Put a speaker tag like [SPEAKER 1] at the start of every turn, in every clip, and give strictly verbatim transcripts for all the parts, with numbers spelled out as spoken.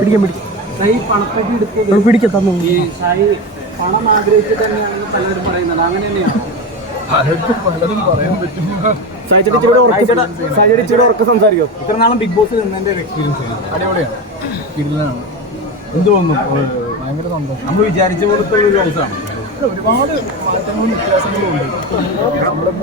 [SPEAKER 1] പിടിക്കാൻ പിടിക്കും
[SPEAKER 2] ഈ പണപ്പെട്ടി എടുത്തത്
[SPEAKER 1] പിടിക്കാൻ തന്നു
[SPEAKER 2] ഈ ഷായി പണം ആഗ്രഹിച്ച് തന്നെയാണെന്ന് പലരും പറയുന്നത് അങ്ങനെ തന്നെയാണ്.
[SPEAKER 3] പലതും പറയാൻ പറ്റും.
[SPEAKER 1] സാഹചര്യം ഉറക്കം സംസാരിക്കോ?
[SPEAKER 2] ഇത്ര നാളും ബിഗ് ബോസിൽ നിന്നതിന്റെ ഒരു എക്സ്പീരിയൻസ്
[SPEAKER 3] അടിപൊളിയാണ്, കിടിലാണ്.
[SPEAKER 2] എന്ത് തോന്നുന്നു?
[SPEAKER 3] ഭയങ്കര സന്തോഷം.
[SPEAKER 2] നമ്മൾ വിചാരിച്ച പോലത്തെ ഒരു ഹൗസാണ്.
[SPEAKER 3] ഒരുപാട് മാറ്റങ്ങളും വ്യത്യാസങ്ങളും ഉണ്ട്. നമ്മുടെ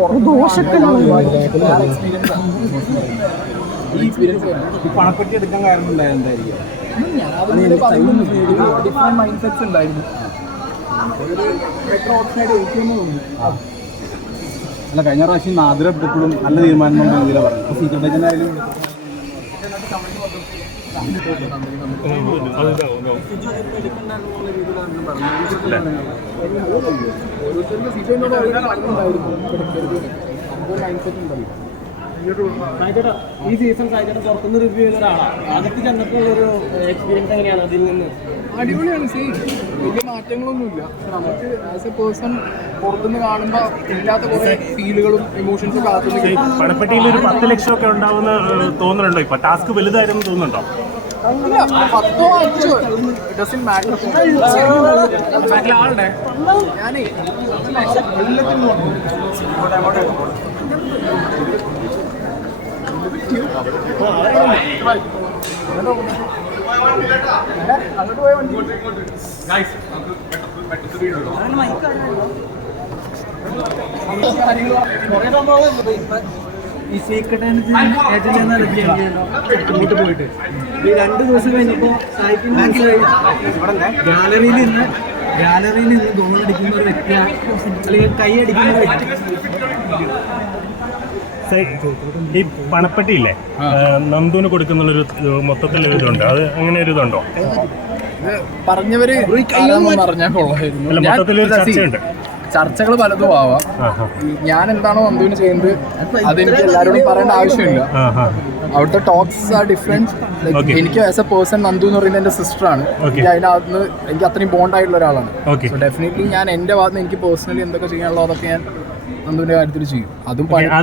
[SPEAKER 2] ഈ പണപ്പെട്ടി എടുക്കാൻ കാരണം ഉണ്ടായത് എന്തായിരിക്കും?
[SPEAKER 3] ഡിഫറെന്റ് മൈൻഡ് സെറ്റ്സ് ഉണ്ടായിരുന്നു. ഒരു ബെറ്റർ ഓപ്ഷനായിട്ട് എനിക്കൊന്നും തോന്നുന്നു.
[SPEAKER 2] അല്ല, കഴിഞ്ഞ പ്രാവശ്യം നാദിര എപ്പോഴും നല്ല തീരുമാനം രീതിയിലാണ് പറയുന്നത്. സീക്രട്ട് ഏജന്റ് ആയാലും
[SPEAKER 1] ഈ സീസൺ സായിച്ചേട്ടൻ പുറത്തുനിന്ന് റിവ്യൂ ചെയ്യുന്ന ഒരാളാണ്. അകത്ത് ചെന്നപ്പോൾ ഒരു എക്സ്പീരിയൻസ് എങ്ങനെയാണ് അതിൽ നിന്ന്?
[SPEAKER 3] അടിപൊളിയാണ്. സെയിം വലിയ മാറ്റങ്ങളൊന്നുമില്ല. നമുക്ക് ആസ് എ പേഴ്സൺ പുറത്തുനിന്ന് കാണുമ്പോൾ ഇല്ലാത്ത കുറേ ഫീലുകളും ഇമോഷൻസും ഒക്കെ ആസ്വദിക്കും.
[SPEAKER 4] പണപ്പെട്ടിയിൽ ഒരു പത്ത് ലക്ഷം ഒക്കെ ഉണ്ടാവുന്ന തോന്നുന്നുണ്ടോ? ഇപ്പൊ ടാസ്ക് വലുതായിരുന്നു തോന്നുന്നുണ്ടോ?
[SPEAKER 3] ഇല്ല, പത്തോ അഞ്ചോ ഡസൻ മാറ്റർ.
[SPEAKER 2] ആളുടെ
[SPEAKER 3] ഞാനേ അങ്ങോട്ട് പോയ വണ്ടി
[SPEAKER 2] ഈ സീക്രട്ട് ഏജന്റ് എന്ന ഇങ്ങോട്ട് പോയിട്ട് ഈ രണ്ട് ദിവസം കഴിഞ്ഞപ്പോൾ ഗാലറിയിൽ നിന്ന് ഗാലറിയിൽ നിന്ന് ഗോളടിക്കുന്ന ഒരു വ്യക്തിയാണ്, അല്ലെങ്കിൽ കൈ അടിക്കുന്ന ഒരു വ്യക്തി.
[SPEAKER 4] ഈ പണപ്പെട്ടിയില്ലേ, നന്ദുവിന് കൊടുക്കുന്നുള്ളൊരു മൊത്തത്തിലൊരു ഇതുണ്ട്, അത് അങ്ങനെ ഒരു ഇതുണ്ടോ?
[SPEAKER 3] പറഞ്ഞവര് പറഞ്ഞാൽ കൊള്ളായിരുന്നു.
[SPEAKER 4] അല്ല, മൊത്തത്തിലൊരു ചർച്ചയുണ്ട്.
[SPEAKER 3] ചർച്ചകൾ പലതും ആവാം. ഞാൻ എന്താണോ നന്ദുവിന് ചെയ്യുന്നത് അതെനിക്ക് എല്ലാവരോടും പറയേണ്ട ആവശ്യമില്ല. അവിടുത്തെ ടോക്സ് ആർ ഡിഫറെന്റ്. എനിക്ക് ആസ് എ പേഴ്സൺ നന്ദു എന്ന് പറയുന്നത് എന്റെ സിസ്റ്ററാണ്. എനിക്ക് അതിനകത്ത് എനിക്ക് അത്രയും ബോണ്ട് ആയിട്ടുള്ള ഒരാളാണ്. സോ ഡെഫിനറ്റ്ലി ഞാൻ എന്റെ ഭാഗത്ത് എനിക്ക് പേഴ്സണലി എന്തൊക്കെ ചെയ്യാനുള്ളോ അതൊക്കെ ഞാൻ നന്ദുവിന്റെ കാര്യത്തിൽ ചെയ്യും. അതും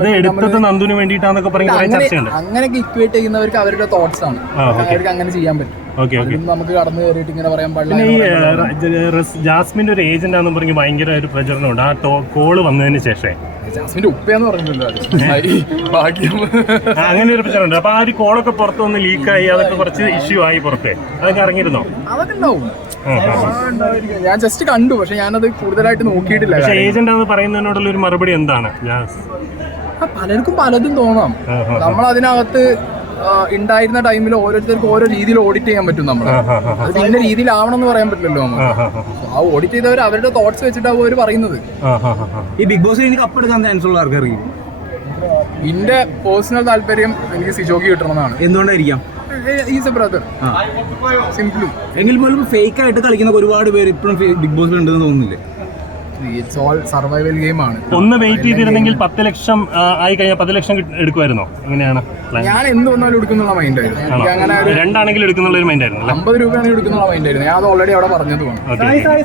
[SPEAKER 3] അങ്ങനെയൊക്കെ ഇക്വേറ്റ് ചെയ്യുന്നവർക്ക് അവരുടെ തോട്ട്സ് ആണ്. അവർക്ക് അങ്ങനെ ചെയ്യാൻ പറ്റും. നമുക്ക് കടന്നു കയറിയിട്ട് ഇങ്ങനെ പറയാൻ
[SPEAKER 4] പാടില്ല. ജാസ്മിന്റെ ഒരു ഏജന്റ് ആണെന്ന് പറഞ്ഞ് ഭയങ്കര ഒരു പ്രചരണമുണ്ട് ആ കോള് വന്നതിന് ശേഷം.
[SPEAKER 3] ജാസ്മിന്റെ ഉപ്പയെന്ന് പറഞ്ഞില്ലല്ലോ ഭാഗ്യം.
[SPEAKER 4] അങ്ങനെ ഒരു പ്രചരണമുണ്ട്. അപ്പൊ ആ ഒരു കോളൊക്കെ പുറത്ത് വന്ന് ലീക്കായി, അതൊക്കെ കുറച്ച് ഇഷ്യൂ ആയി പുറത്തെ. അതൊക്കെ അറിഞ്ഞിരുന്നോ?
[SPEAKER 3] അതൊക്കെ ഉണ്ടാവും. ഞാൻ ജസ്റ്റ് കണ്ടു, പക്ഷെ ഞാനത് കൂടുതലായിട്ട് നോക്കിയിട്ടില്ല.
[SPEAKER 4] പക്ഷേ ഏജന്റ് ആണെന്ന് പറയുന്നതിനോടുള്ള ഒരു മറുപടി എന്താണ്?
[SPEAKER 3] പലർക്കും പലതും തോന്നാം. നമ്മൾ അതിനകത്ത് ഉണ്ടായിരുന്ന ടൈമിൽ ഓരോരുത്തർക്കും ഓരോ രീതിയിൽ ഓഡിറ്റ് ചെയ്യാൻ പറ്റും. നമ്മൾ അത് ഇന്ന രീതിയിലാവണം എന്ന് പറയാൻ പറ്റില്ലല്ലോ. നമ്മൾ ആ ഓഡിറ്റ് ചെയ്തവർ അവരുടെ തോട്ട്സ് വെച്ചിട്ടാവും അവർ പറയുന്നത്.
[SPEAKER 2] ഈ ബിഗ് ബോസ് എനിക്ക് കപ്പെടുക്കാൻ ചാൻസ് ഉള്ള ആൾക്കറിയും.
[SPEAKER 3] എന്റെ പേഴ്സണൽ താല്പര്യം എനിക്ക് സിജോക്ക് കിട്ടണമെന്നാണ്.
[SPEAKER 2] എന്തുകൊണ്ടായിരിക്കാം?
[SPEAKER 3] Is a brother, simply.
[SPEAKER 2] എങ്കിൽ പോലും ഫേക്ക് ആയിട്ട് കളിക്കുന്ന ഒരുപാട് പേര് ഇപ്പോഴും ബിഗ് ബോസിൽ ഉണ്ടെന്ന് തോന്നുന്നില്ലേ?
[SPEAKER 3] ഇറ്റ്സ് ഓൾ സർവൈവൽ ഗെയിം ആണ്.
[SPEAKER 4] ഒന്ന് വെയിറ്റ് ചെയ്തിരുന്നെങ്കിൽ പത്ത് ലക്ഷം ആയി കഴിഞ്ഞാൽ പത്ത് ലക്ഷം എടുക്കുമായിരുന്നോ? എങ്ങനെയാണ്?
[SPEAKER 3] ഞാൻ എന്ത് വന്നാലും എടുക്കുന്നുള്ള മൈൻഡ് ആയിരുന്നു.
[SPEAKER 4] രണ്ടാണെങ്കിലും എടുക്കുന്നുള്ള ഒരു മൈൻഡ് ആയിരുന്നു.
[SPEAKER 3] അമ്പത് രൂപയാണെങ്കിൽ എടുക്കുന്നുള്ള മൈൻഡ് ആയിരുന്നു. ഞാൻ അത് ഓൾറെഡി അവിടെ പറഞ്ഞതുമാണ്.